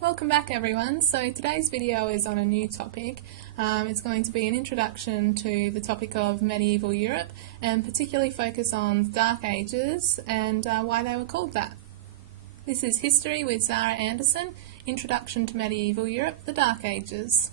Welcome back everyone. So today's video is on a new topic. It's going to be an introduction to the topic of medieval Europe and particularly focus on the Dark Ages and why they were called that. This is History with Zara Anderson, Introduction to Medieval Europe, the Dark Ages.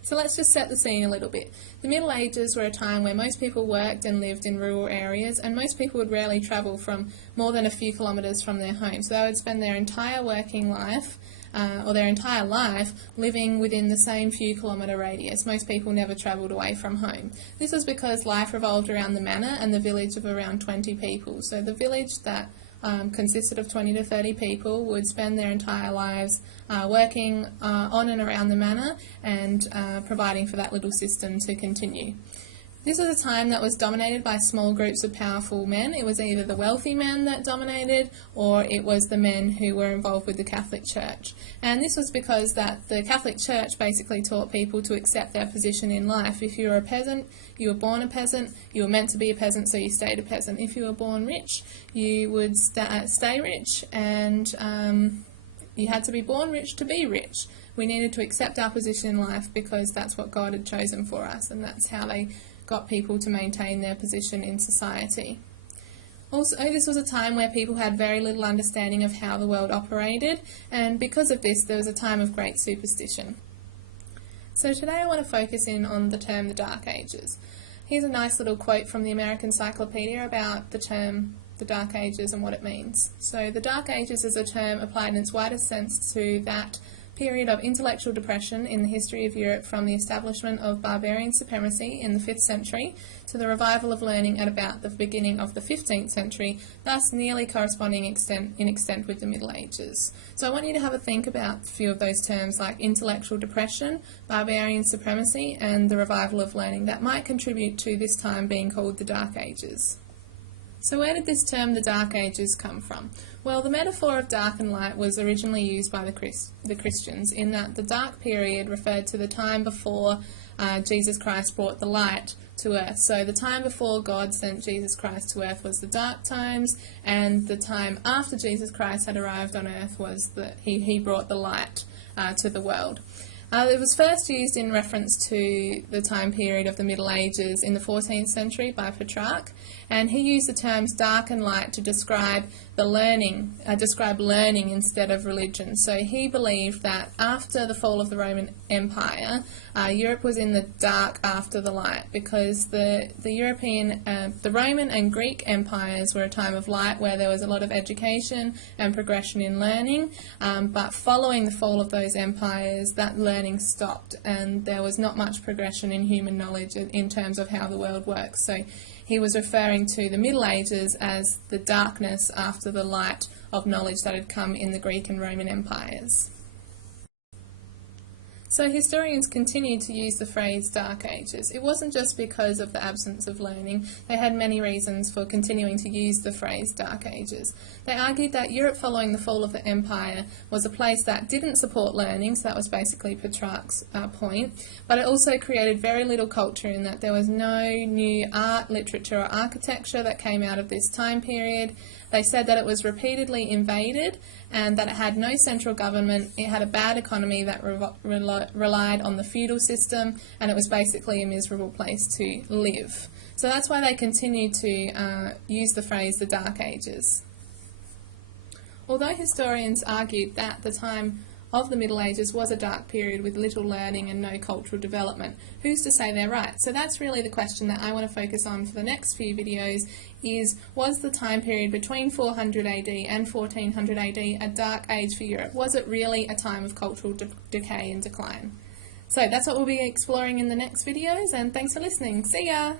So let's just set the scene a little bit. The Middle Ages were a time where most people worked and lived in rural areas, and most people would rarely travel from more than a few kilometres from their home. So they would spend their entire working life, or their entire life, living within the same few kilometre radius. Most people never travelled away from home. This was because life revolved around the manor and the village of around 20 people. So the village that consisted of 20 to 30 people would spend their entire lives working on and around the manor and providing for that little system to continue. This was a time that was dominated by small groups of powerful men. It was either the wealthy men that dominated or it was the men who were involved with the Catholic Church. And this was because that the Catholic Church basically taught people to accept their position in life. If you were a peasant, you were born a peasant, you were meant to be a peasant, so you stayed a peasant. If you were born rich, you would stay rich, and you had to be born rich to be rich. We needed to accept our position in life because that's what God had chosen for us, and that's how they got people to maintain their position in society. Also, this was a time where people had very little understanding of how the world operated, and because of this, there was a time of great superstition. So today I want to focus in on the term the Dark Ages. Here's a nice little quote from the American Encyclopedia about the term the Dark Ages and what it means. So the Dark Ages is a term applied in its widest sense to that period of intellectual depression in the history of Europe from the establishment of barbarian supremacy in the 5th century to the revival of learning at about the beginning of the 15th century, thus nearly corresponding in extent with the Middle Ages. So I want you to have a think about a few of those terms like intellectual depression, barbarian supremacy, and the revival of learning that might contribute to this time being called the Dark Ages. So where did this term the Dark Ages come from? Well, the metaphor of dark and light was originally used by the Christians in that the dark period referred to the time before Jesus Christ brought the light to earth. So the time before God sent Jesus Christ to earth was the dark times, and the time after Jesus Christ had arrived on earth was that he brought the light to the world. It was first used in reference to the time period of the Middle Ages in the 14th century by Petrarch, and he used the terms dark and light to describe learning instead of religion. So he believed that after the fall of the Roman Empire, Europe was in the dark after the light, because the Roman and Greek empires were a time of light where there was a lot of education and progression in learning, but following the fall of those empires, that learning stopped and there was not much progression in human knowledge in terms of how the world works. So he was referring to the Middle Ages as the darkness after the light of knowledge that had come in the Greek and Roman empires. So historians continued to use the phrase Dark Ages. It wasn't just because of the absence of learning. They had many reasons for continuing to use the phrase Dark Ages. They argued that Europe following the fall of the empire was a place that didn't support learning, so that was basically Petrarch's point, but it also created very little culture in that there was no new art, literature or architecture that came out of this time period. They said that it was repeatedly invaded and that it had no central government, it had a bad economy that relied on the feudal system, and it was basically a miserable place to live. So that's why they continued to use the phrase the Dark Ages. Although historians argued that the time of the Middle Ages was a dark period with little learning and no cultural development, who's to say they're right? So that's really the question that I want to focus on for the next few videos, was the time period between 400 AD and 1400 AD a dark age for Europe? Was it really a time of cultural decay and decline? So that's what we'll be exploring in the next videos, and thanks for listening. See ya!